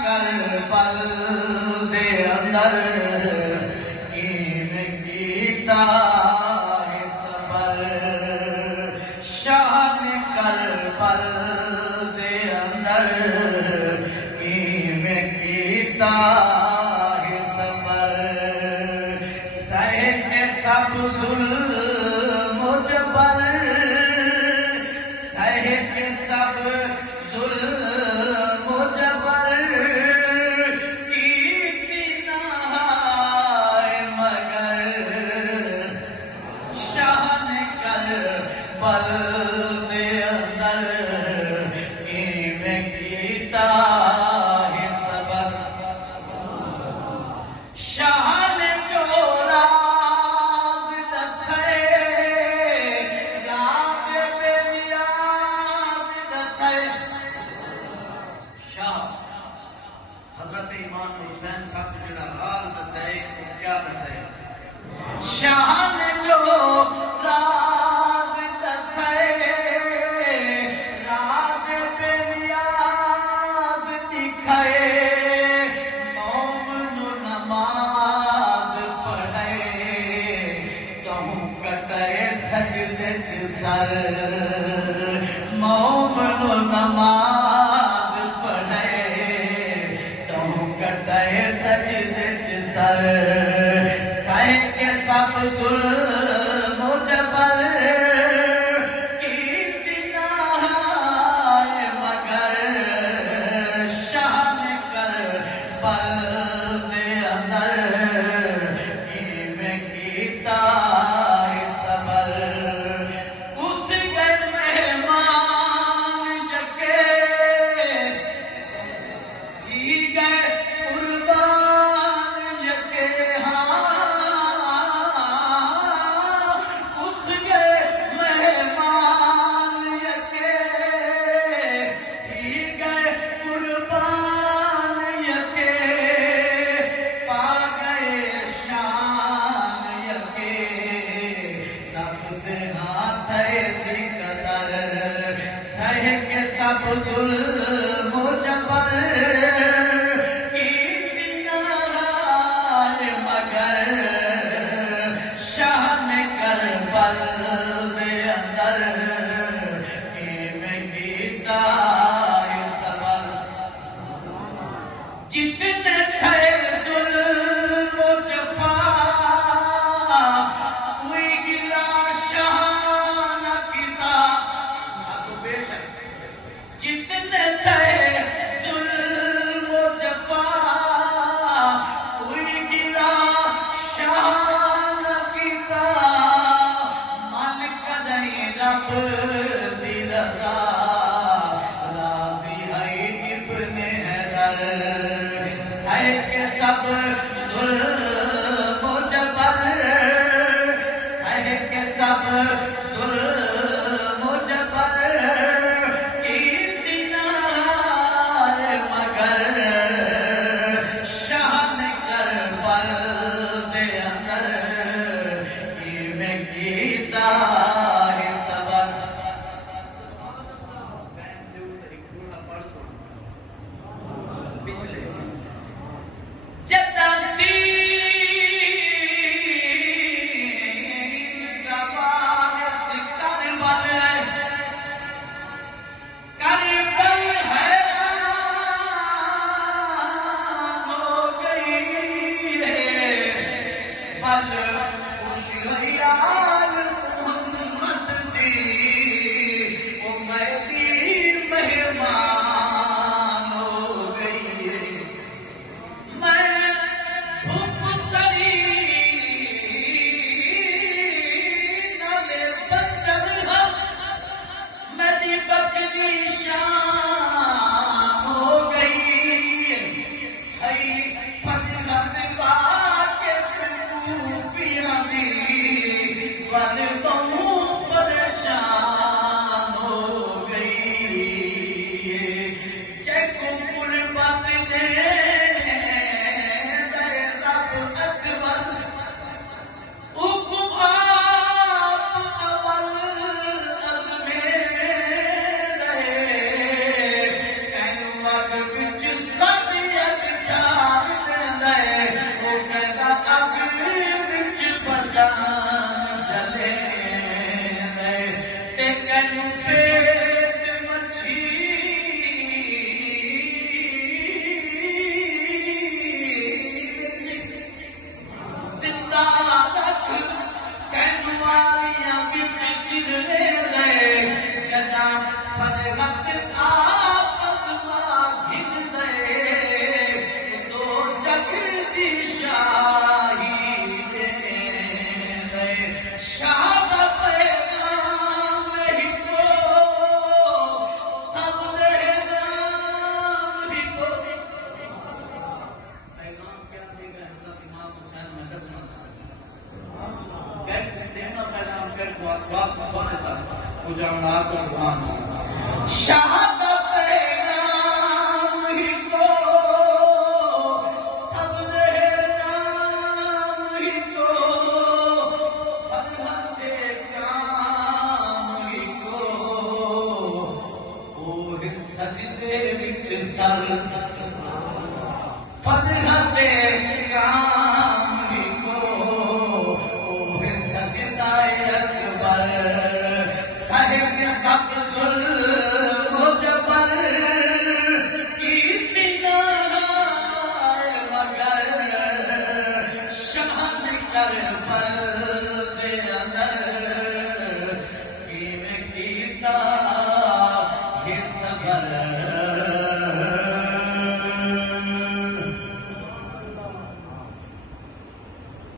کربل دے اندر کیویں کیتا ہے صبر شاہ نے کربل دے اندر کیویں کیتا ہے صبر سہے کے سب ظلم و جبر سہے کے سب ظلم و جبر کیتی نہائے مگر شاہ نے کربل دے اندر کیویں کیتا ہے صبر شاہ نے جو راز دسے راز بے نیاز دسے شاہ حضرت امام حسین صاحب جڑا راز دسے وہ کیا دسے شاہ نے جو راز دسے راز بے نیاز دکھائے مومن نماز پڑھے تہوں کٹے سجدے چ سر مومن نماز پڑھے تہوں کٹے سجدے چ سر سہے کے سب ظلم و جبر کیتی نہائے مگر شاہ نے کربل دے اندر کیویں کیتا ہے صبر اس گئے مہمان یکے تھی گئے قربان یکے اس گئے مہمان یکے تھی گئے قربان یکے پا گئے شان یکے نقد ہاتھ سی قدر سہے کے سب ظلم و جبر کیتی نہائے مگر شاہ نے کربل دے اندر کیویں کیتا ہے صبر جتنے تھے ظلم و جفا کوئی گلا شاہ نہ کیتا بے شک جتنے تھے ظلم و جفا کوئی گلا شاہ نہ کیتا من کدیں رب دی رضا راضی ہے ابن حیدر سہے کے سب ظلم و جبر سہے کے سب ظلم و جبر کیتی نہائے مگر شاہ نے کربل دے اندر کیویں کیتا ہے صبر پچھلے جداں دی وقت تھوڑے تک اجاڑنا تو سبحان اللہ شاہ